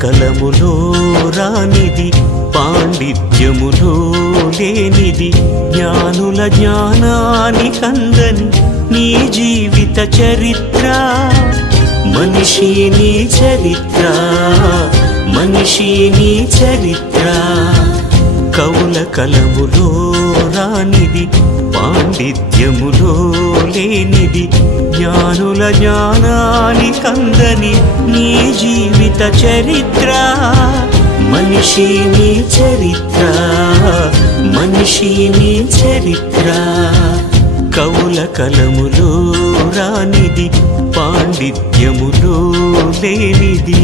కలములో రానిది పాండిత్యములో లేనిది జ్ఞానుల జ్ఞానానికందని నీ జీవిత చరిత్ర మనిషి నీ చరిత్ర మనిషి నీ చరిత్ర కవుల కలములో రానిది పాండిత్యములో లేనిది జ్ఞానుల జ్ఞానానికందని నీ జీవిత చరిత్ర మనిషి నీ చరిత్ర మనిషి నీ చరిత్ర కవుల కలములో రానిది పాండిత్యములో లేనిది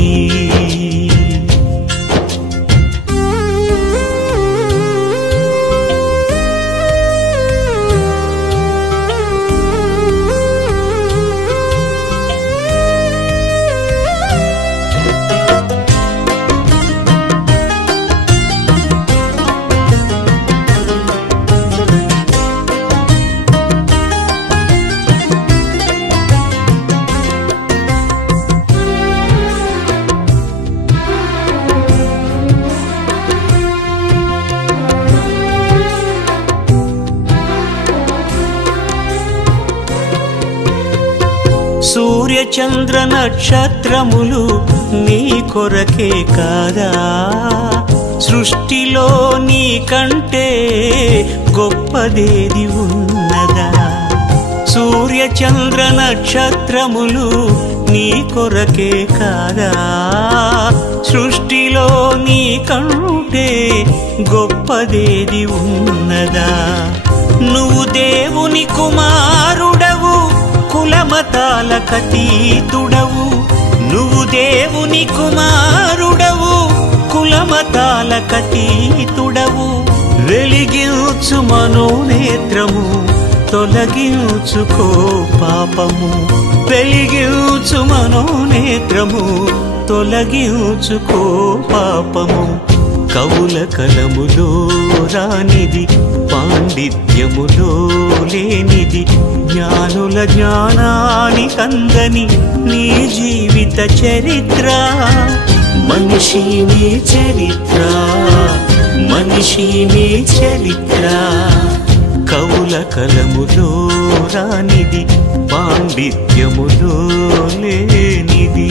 సూర్య చంద్ర నక్షత్రములు నీ కొరకే కాదా సృష్టిలో నీ కంటే గొప్పదేది ఉన్నదా సూర్య చంద్ర నక్షత్రములు నీ కొరకే కాదా సృష్టిలో నీ కంటే గొప్పదేది ఉన్నదా నువ్వు దేవుని కుమారుడవు కులమతాలకతీతుడవు నువ్వు దేవుని కుమారుడవు కులమతాలకతీతుడవు వెలిగించు మనోనేత్రము తొలగించుకో పాపము వెలిగించు మనోనేత్రము తొలగించుకో పాపము కవుల కలములో రానిది పాండిత్యములో లేనిది జ్ఞానుల జ్ఞానానికందని నీ జీవిత చరిత్ర మనిషి నీ చరిత్ర మనిషి నీ చరిత్ర కవుల కలములో రానిది పాండిత్యములో లేనిది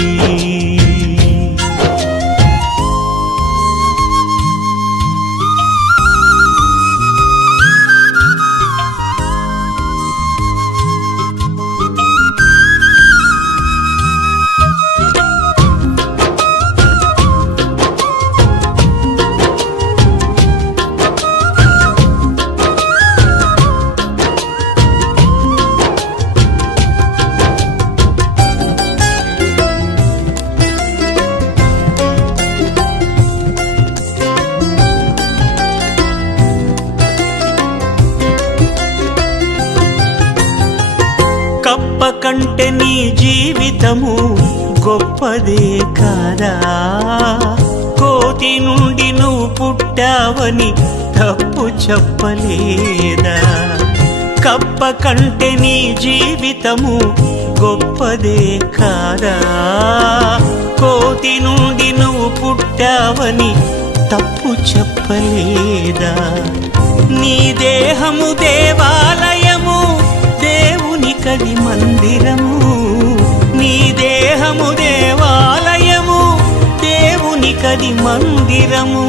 కప్ప కంటే నీ జీవితము గొప్పదే కాదా కోతి నుండి నువ్వు పుట్టావని తప్పు చెప్పలేదా కప్ప కంటే నీ జీవితము గొప్పదే కాదా కోతి నుండి నువ్వు పుట్టావని తప్పు చెప్పలేదా నీ దేహము దేవాలయము దేవునికది మందిరము నీ దేహము దేవాలయము దేవునికది మందిరము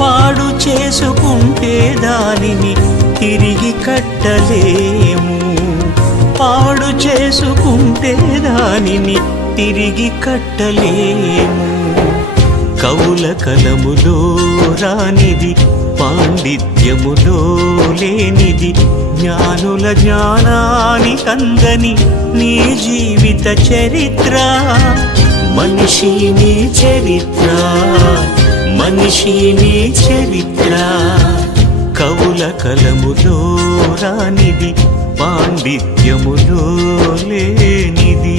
పాడు చేసుకుంటే దానిని తిరిగి కట్టలేము పాడు చేసుకుంటే దానిని తిరిగి కట్టలేము కవుల కలములో రానిది పాండిత్యములో లేనిది జ్ఞానుల జ్ఞానానికందని నీ జీవిత చరిత్ర మనిషి నీ చరిత్ర మనిషి నీ చరిత్ర కవుల కలములో రానిది పాండిత్యములో లేనిది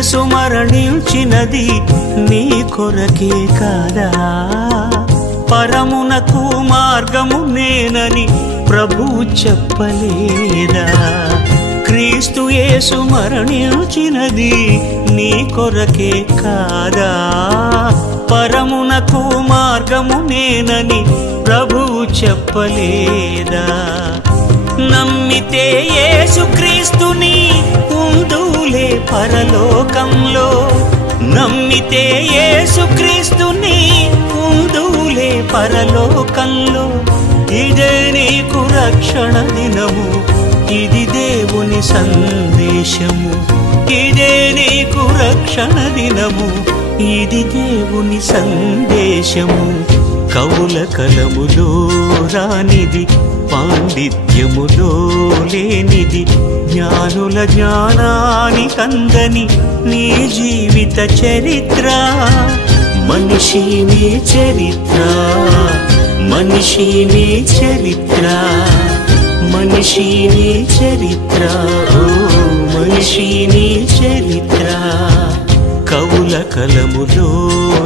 యేసు మరణించినది నీ కొరకే కాదా? పరమునకు మార్గము నేనని ప్రభువు చెప్పలేదా? క్రీస్తు యేసు మరణించినది నీ కొరకే కాదా? పరమునకు మార్గము నేనని ప్రభువు చెప్పలేదా? నమ్మితే యేసు క్రీస్తుని ఉందులే పరలోకంలో, నమ్మితే యేసు క్రీస్తుని ఉందులే పరలోకంలో. ఇదే నీకు రక్షణ దినము, ఇది దేవుని సందేశము. ఇదే నీకు రక్షణ దినము, ఇది దేవుని సందేశము. కవుల కలములో రానిది, పాండిత్యములో లేనిది, జ్ఞానుల జ్ఞానానికందని నీ జీవిత చరిత్ర. మనిషి నీ చరిత్ర, మనిషి నీ చరిత్ర, మనిషి నీ చరిత్ర, ఓ మనిషి నీ చరిత్ర. కవుల కలములో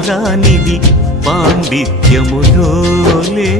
రానిది, పాండిత్యములో లే